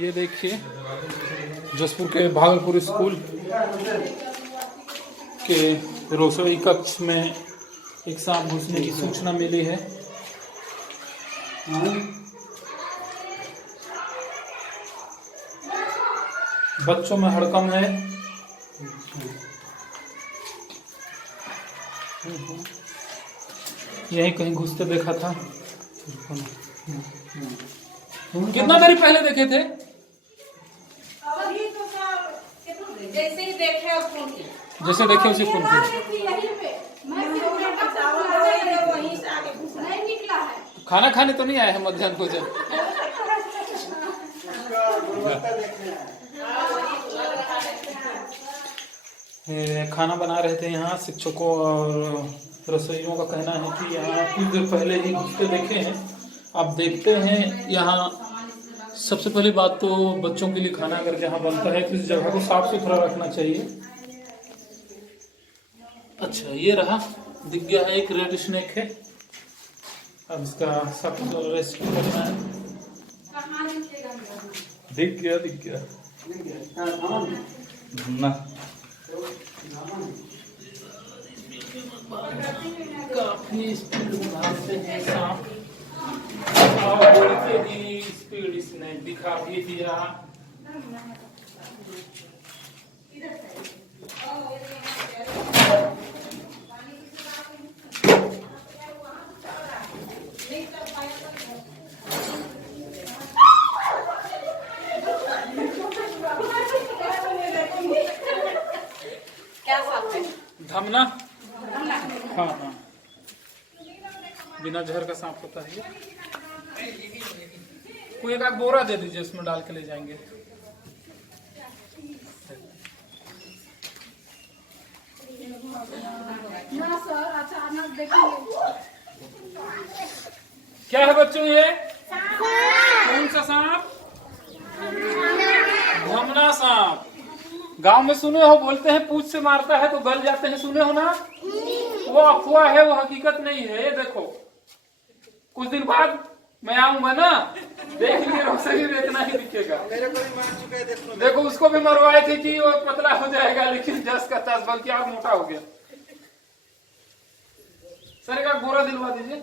ये देखिए जसपुर के भागलपुर स्कूल के रसोई कक्ष में एक सांप घुसने की सूचना मिली है। बच्चों में हड़कंप है। यही कहीं घुसते देखा था। कितना देर पहले देखे थे? जैसे ही देखे और फोन किया। जैसे देखे उसे फोन किया। नहीं निकला है। खाना खाने तो नहीं आए हैं मध्याह्न भोजन? खाना बना रहे थे यहाँ। शिक्षकों और रसोइयों का कहना है कि यहाँ कुछ देर पहले ही घुसते देखे हैं। आप देखते हैं यहाँ सबसे पहली बात तो बच्चों के लिए खाना अगर जहाँ बनता है तो इस जगह को साफ सुथरा रखना चाहिए। अच्छा ये रहा, दिख गया है, एक रेड स्नेक है। अब इसका सख्त रेस्क्यू करना है। दिख गया ना। काफी स्पीड भागते हैं सांप और बोलते ही स्पीड इसने दिखा भी दिया। क्या सांप है? धमना। हाँ, बिना जहर का सांप होता है। कोई एक आध बोरा दे दीजिए, उसमें डाल के ले जाएंगे। ना सर, अचानक देखिए। क्या है बच्चों ये? कौन सा सांप? धमना सांप। गांव में सुने हो, बोलते हैं पूंछ से मारता है तो गल जाते हैं, सुने हो ना? वो अफवाह है, वो हकीकत नहीं है। ये देखो कुछ दिन बाद मैं आऊंगा ना, देख लिए रोसही में इतना ही दिखेगा। मेरे को भी मार चुका है, देखो उसको भी मरवाए थे कि वो पतला हो जाएगा, लेकिन 10 का 10 बल्कि और मोटा हो गया। सर एक बोरा दिलवा दीजिए।